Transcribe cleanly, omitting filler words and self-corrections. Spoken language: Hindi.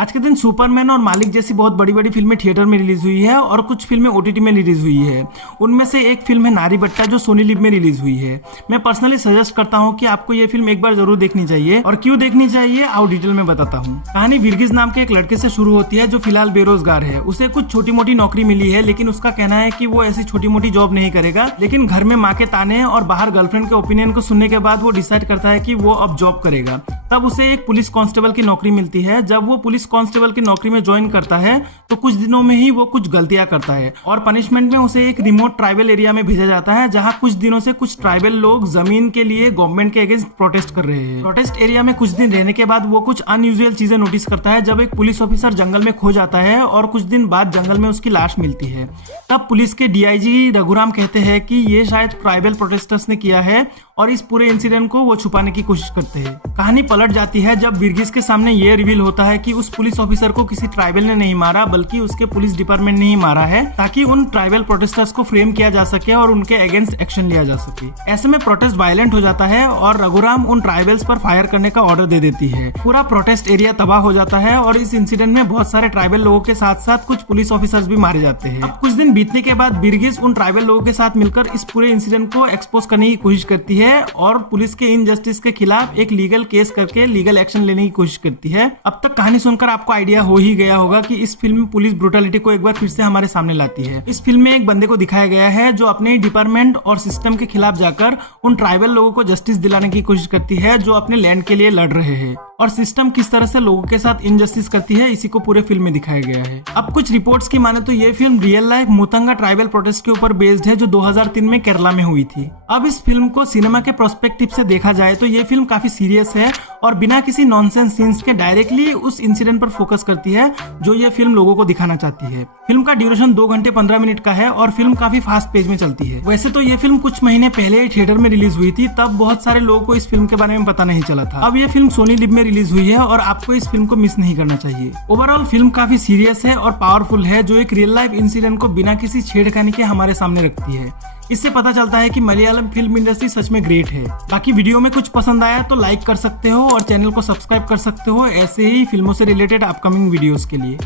आज के दिन सुपरमैन और मालिक जैसी बहुत बड़ी बड़ी फिल्में थिएटर में रिलीज हुई है और कुछ फिल्में ओटीटी में रिलीज हुई है। उनमें से एक फिल्म है नारी बट्टा जो सोनी लिव में रिलीज हुई है। मैं पर्सनली सजेस्ट करता हूं कि आपको ये फिल्म एक बार जरूर देखनी चाहिए और क्यों देखनी चाहिए आओ डिटेल में बताता हूं। कहानी विर्गिस नाम के एक लड़के से शुरू होती है जो फिलहाल बेरोजगार है। उसे कुछ छोटी मोटी नौकरी मिली है लेकिन उसका कहना है कि वो ऐसी छोटी मोटी जॉब नहीं करेगा, लेकिन घर में माँ के ताने और बाहर गर्लफ्रेंड के ओपिनियन को सुनने के बाद वो डिसाइड करता है कि वो अब जॉब करेगा। तब उसे एक पुलिस कांस्टेबल की नौकरी मिलती है। जब वो पुलिस कांस्टेबल की नौकरी में ज्वाइन करता है तो कुछ दिनों में ही वो कुछ गलतियां करता है और पनिशमेंट में उसे एक रिमोट ट्राइबल एरिया में भेजा जाता है जहां कुछ दिनों से कुछ ट्राइबल लोग जमीन के लिए गवर्नमेंट के अगेंस्ट प्रोटेस्ट कर रहे हैं। प्रोटेस्ट एरिया में कुछ दिन रहने के बाद वो कुछ अनयूजुअल चीजें नोटिस करता है जब एक पुलिस ऑफिसर जंगल में खो जाता है और कुछ दिन बाद जंगल में उसकी लाश मिलती है। तब पुलिस के डीआईजी रघुराम कहते हैं कि ये शायद ट्राइबल प्रोटेस्टर्स ने किया है और इस पूरे इंसिडेंट को वो छुपाने की कोशिश करते हैं। कहानी पलट जाती है जब विर्गिस के सामने ये रिवील होता है कि उस पुलिस ऑफिसर को किसी ट्राइबल ने नहीं मारा बल्कि उसके पुलिस डिपार्टमेंट ने ही मारा है ताकि उन ट्राइबल प्रोटेस्टर्स को फ्रेम किया जा सके और उनके अगेंस्ट एक्शन लिया जा सके। ऐसे में प्रोटेस्ट वायलेंट हो जाता है और रघुराम उन ट्राइबल्स पर फायर करने का ऑर्डर दे देती है। पूरा प्रोटेस्ट एरिया तबाह हो जाता है और इस इंसिडेंट में बहुत सारे ट्राइबल लोगों के साथ साथ कुछ पुलिस ऑफिसर्स भी मारे जाते हैं। अब कुछ दिन बीतने के बाद विर्गिस उन ट्राइबल लोगों के साथ मिलकर इस पूरे इंसिडेंट को एक्सपोज करने की कोशिश करती है और पुलिस के इनजस्टिस के खिलाफ एक लीगल केस करके लीगल एक्शन लेने की कोशिश करती है। अब तक कहानी सुनकर आपको आइडिया हो ही गया होगा कि इस फिल्म पुलिस ब्रूटलिटी को एक बार फिर से हमारे सामने लाती है। इस फिल्म में एक बंदे को दिखाया गया है जो अपने डिपार्टमेंट और सिस्टम के खिलाफ जाकर उन ट्राइबल लोगों को जस्टिस दिलाने की कोशिश करती है जो अपने लैंड के लिए लड़ रहे हैं और सिस्टम किस तरह से लोगों के साथ इनजस्टिस करती है इसी को पूरे फिल्म में दिखाया गया है। अब कुछ रिपोर्ट्स की माने तो ये film real life Muthanga tribal protest के ऊपर बेस्ड है जो 2003 में केरला में हुई थी। अब इस फिल्म को सिनेमा के प्रोस्पेक्टिव से देखा जाए तो ये फिल्म काफी सीरियस है और बिना किसी नॉनसेंस सीन्स के डायरेक्टली उस इंसिडेंट पर फोकस करती है जो ये फिल्म लोगों को दिखाना चाहती है। फिल्म का ड्यूरेशन 2 घंटे 15 मिनट का है और फिल्म काफी फास्ट पेज में चलती है। वैसे तो ये फिल्म कुछ महीने पहले ही थिएटर में रिलीज हुई थी, तब बहुत सारे लोगों को इस फिल्म के बारे में पता नहीं चला था। अब ये फिल्म सोनी लिव में रिलीज हुई है और आपको इस फिल्म को मिस नहीं करना चाहिए। ओवरऑल फिल्म काफी सीरियस है और पावरफुल है जो एक रियल लाइफ इंसिडेंट को बिना किसी छेड़खानी के हमारे सामने रखती है। इससे पता चलता है कि मलयालम फिल्म इंडस्ट्री सच में ग्रेट है। बाकी वीडियो में कुछ पसंद आया तो लाइक कर सकते हो और चैनल को सब्सक्राइब कर सकते हो ऐसे ही फिल्मों से रिलेटेड अपकमिंग वीडियोस के लिए।